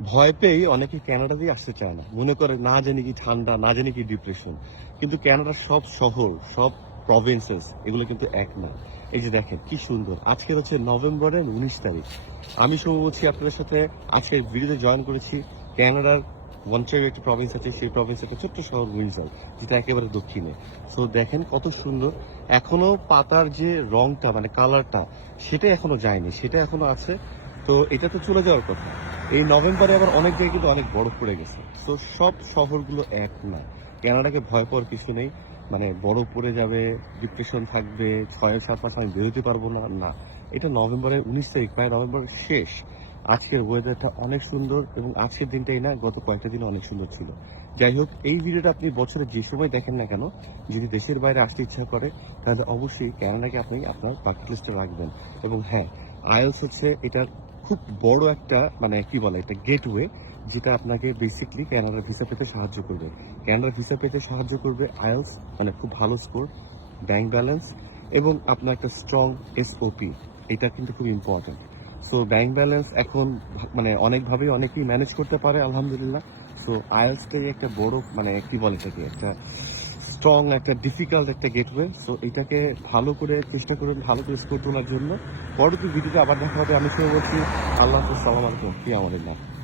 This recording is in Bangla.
ভয় পেয়েই অনেকে কানাডাতেই আসতে চায় না। মনে করে না জানি কি ঠান্ডা, না জানি কি ডিপ্রেশন। কিন্তু কানাডার সব শহর, সব প্রভিন্সেস এগুলো কিন্তু এক না। এই যে দেখেন কি সুন্দর। আজকের হচ্ছে নভেম্বরের ১৯ তারিখ। আমি শুভ বলছি আপনাদের সাথে আজকের ভিডিওতে জয়েন করেছি কানাডার মন্ট্রিয়াল একটা প্রভিন্স আছে, সেই প্রভিন্সের একটা ছোট্ট শহর উইন্ডসর, যেটা একেবারে দক্ষিণে। সো দেখেন কত সুন্দর। এখনো পাতার যে রংটা মানে কালারটা সেটা এখনো যায়নি, সেটা এখনো আছে। তো এটা তো চলে যাওয়ার কথা। এই নভেম্বরে আবার অনেক জায়গায় কিন্তু অনেক বরফ পড়ে গেছে। তো সব শহরগুলো এক না। কানাডাকে ভয় পাওয়ার কিছু নেই। মানে বরফ পড়ে যাবে, ডিপ্রেশন থাকবে, ৬-৭ মাস আমি বেরোতে পারবো না, না। এটা নভেম্বরের ১৯ তারিখ, প্রায় নভেম্বরের শেষ। আজকের ওয়েদারটা অনেক সুন্দর এবং আজকের দিনটাই না গত কয়েকটা দিন অনেক সুন্দর ছিল। যাই হোক, এই ভিডিওটা আপনি বছরে যে সময় দেখেন না কেন, যদি দেশের বাইরে আসতে ইচ্ছা করে তাহলে অবশ্যই কানাডাকে আপনি আপনার বাকেট লিস্টে রাখবেন। এবং হ্যাঁ, আইএলটিএস হচ্ছে এটার খুব বড় একটা মানে কি বলে এটা গেটওয়ে, যেটা আপনাকে বেসিকলি কানাডার ভিসা পেতে সাহায্য করবে। কানাডার ভিসা পেতে সাহায্য করবে আইএলটিএস, মানে খুব ভালো স্কোর, ব্যাংক ব্যালেন্স এবং আপনার একটা স্ট্রং এসওপি। এটা কিন্তু খুব ইম্পর্টেন্ট। সো ব্যাংক ব্যালেন্স এখন মানে অনেকভাবেই অনেকেই ম্যানেজ করতে পারে আলহামদুলিল্লাহ। সো আইএলটিএসটাই একটা বড় মানে কি বলে এটাকে একটা স্ট্রং একটা ডিফিকাল্ট একটা গেটওয়ে। সো এটাকে ভালো করে চেষ্টা করুন, ভালো করে স্কোর তোলার জন্য। পরবর্তী ভিডিওতে আবার দেখা হবে। আমি শুরু করছি। আল্লাহ হাফেজ, সালাম আলাইকুম, ফি আমানিল্লাহ।